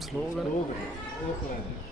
slogan. slogan.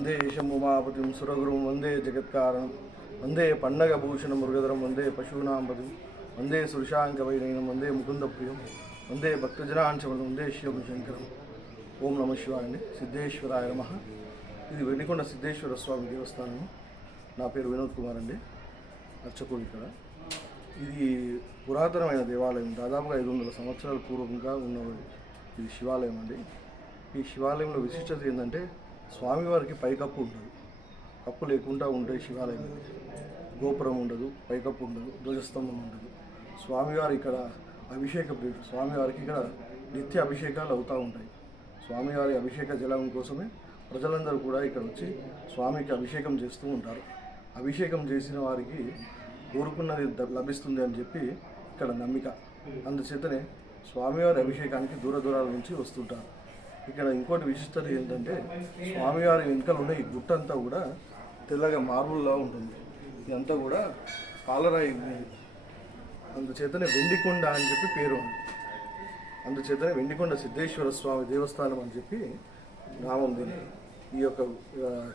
వందే శంభుమాపతిం సురగురుం వందే జగత్కారణం వందే పండగ భూషణ మృగధరం వందే పశూనాంపతిం వందే సురుషాంకవైనైనం వందే ముకుంద ప్రియం వందే భక్తజనాంశమం వందే శివం శంకరం ఓం నమ శివాయ అండి సిద్ధేశ్వరాయ నమ. ఇది వెన్నికొండ సిద్ధేశ్వర స్వామి దేవస్థానం నా పేరు వినోద్ కుమార్ అండి. అర్చకుడు ఇక్కడ. ఇది పురాతనమైన దేవాలయం. దాదాపుగా ఐదు వందల సంవత్సరాల పూర్వంగా ఉన్న ఇది శివాలయం అండి. ఈ శివాలయంలో విశిష్టత ఏంటంటే స్వామివారికి పైకప్పు ఉండదు. కప్పు లేకుండా ఉండే శివాలయం గోపురం ఉండదు పైకప్పు ఉండదు ధ్వజస్తంభం ఉండదు. స్వామివారి ఇక్కడ అభిషేక స్వామివారికి ఇక్కడ నిత్య అభిషేకాలు అవుతూ ఉంటాయి. స్వామివారి అభిషేక జలం కోసమే ప్రజలందరూ కూడా ఇక్కడ వచ్చి స్వామికి అభిషేకం చేస్తూ ఉంటారు. అభిషేకం చేసిన వారికి కోరుకున్నది లభిస్తుంది అని చెప్పి ఇక్కడ నమ్మిక. అందుచేతనే స్వామివారి అభిషేకానికి దూర దూరాల నుంచి వస్తుంటారు. ఇక్కడ ఇంకోటి విశిష్టత ఏంటంటే స్వామివారి వెనుకలు ఉన్న ఈ గుట్ట అంతా కూడా తెల్లగా మార్బుల్లా ఉంటుంది. ఇదంతా కూడా పాలరాయి అందుచేతనే వెండికొండ అని చెప్పి పేరు ఉంది. అందుచేతనే వెండికొండ సిద్ధేశ్వర స్వామి దేవస్థానం అని చెప్పి నామం దీనికి ఈ యొక్క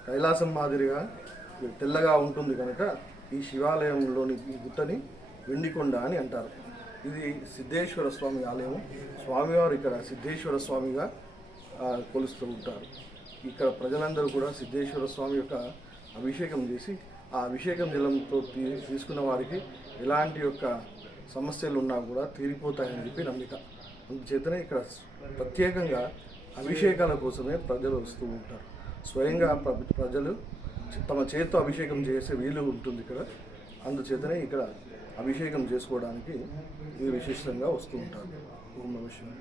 కైలాసం మాదిరిగా తెల్లగా ఉంటుంది కనుక ఈ శివాలయంలోని ఈ గుట్టని వెండికొండ అని అంటారు. ఇది సిద్ధేశ్వర స్వామి ఆలయం స్వామివారు ఇక్కడ సిద్ధేశ్వర స్వామిగా కొలుస్తూ ఉంటారు. ఇక్కడ ప్రజలందరూ కూడా సిద్ధేశ్వర స్వామి యొక్క అభిషేకం చేసి ఆ అభిషేకం జలంతో తీ- తీసుకున్న వారికి ఎలాంటి యొక్క సమస్యలు ఉన్నా కూడా తీరిపోతాయని చెప్పి నమ్మిక. అందుచేతనే ఇక్కడ ప్రత్యేకంగా అభిషేకాల కోసమే ప్రజలు వస్తూ ఉంటారు. స్వయంగా ప్ర- ప్రజలు తమ చేతితో అభిషేకం చేసే వీలు ఉంటుంది ఇక్కడ. అందుచేతనే ఇక్కడ అభిషేకం చేసుకోవడానికి ఇది విశిష్టంగా వస్తూ ఉంటారు. ఓం నమ శివాయ.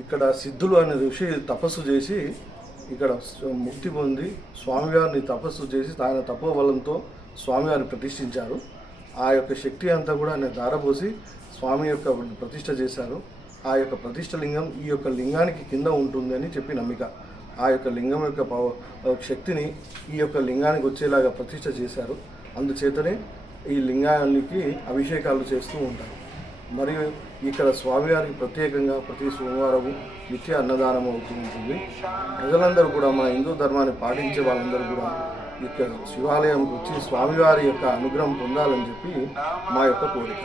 ఇక్కడ సిద్ధులు అనే ఋషి తపస్సు చేసి ఇక్కడ ముక్తి పొంది స్వామివారిని తపస్సు చేసి ఆయన తపోబలంతో స్వామివారిని ప్రతిష్ఠించారు. ఆ యొక్క శక్తి అంతా కూడా ఆయన ధారపోసి స్వామి యొక్క ప్రతిష్ట చేశారు. ఆ యొక్క ప్రతిష్ట లింగం ఈ యొక్క లింగానికి కింద ఉంటుంది అని చెప్పి నమ్మిక. ఆ యొక్క లింగం యొక్క శక్తిని ఈ యొక్క లింగానికి వచ్చేలాగా ప్రతిష్ట చేశారు. అందుచేతనే ఈ లింగానికి అభిషేకాలు చేస్తూ ఉంటారు. మరియు ఇక్కడ స్వామివారికి ప్రత్యేకంగా ప్రతి సోమవారం నిత్య అన్నదానం అవుతూ ఉంటుంది ప్రజలందరూ కూడా మన హిందూ ధర్మాన్ని పాటించే వాళ్ళందరూ కూడా ఇక్కడ శివాలయంకి వచ్చి స్వామివారి యొక్క అనుగ్రహం పొందాలని చెప్పి మా యొక్క కోరిక.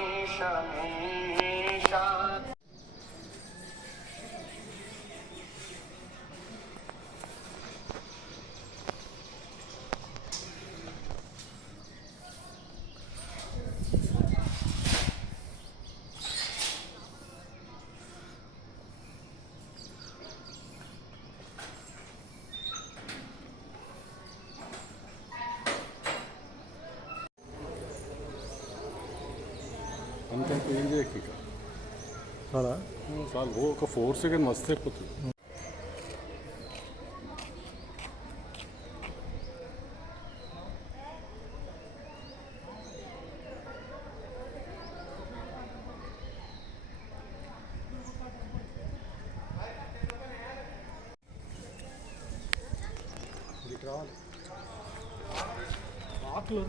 ಸಾಲ ಸಾಲ ಹೋಗಕ್ಕೆ ಫೋರ್ಸಿಗೆ ಮಸ್ತ್ ಇಪ್ಪತ್ತು ಆಕಲು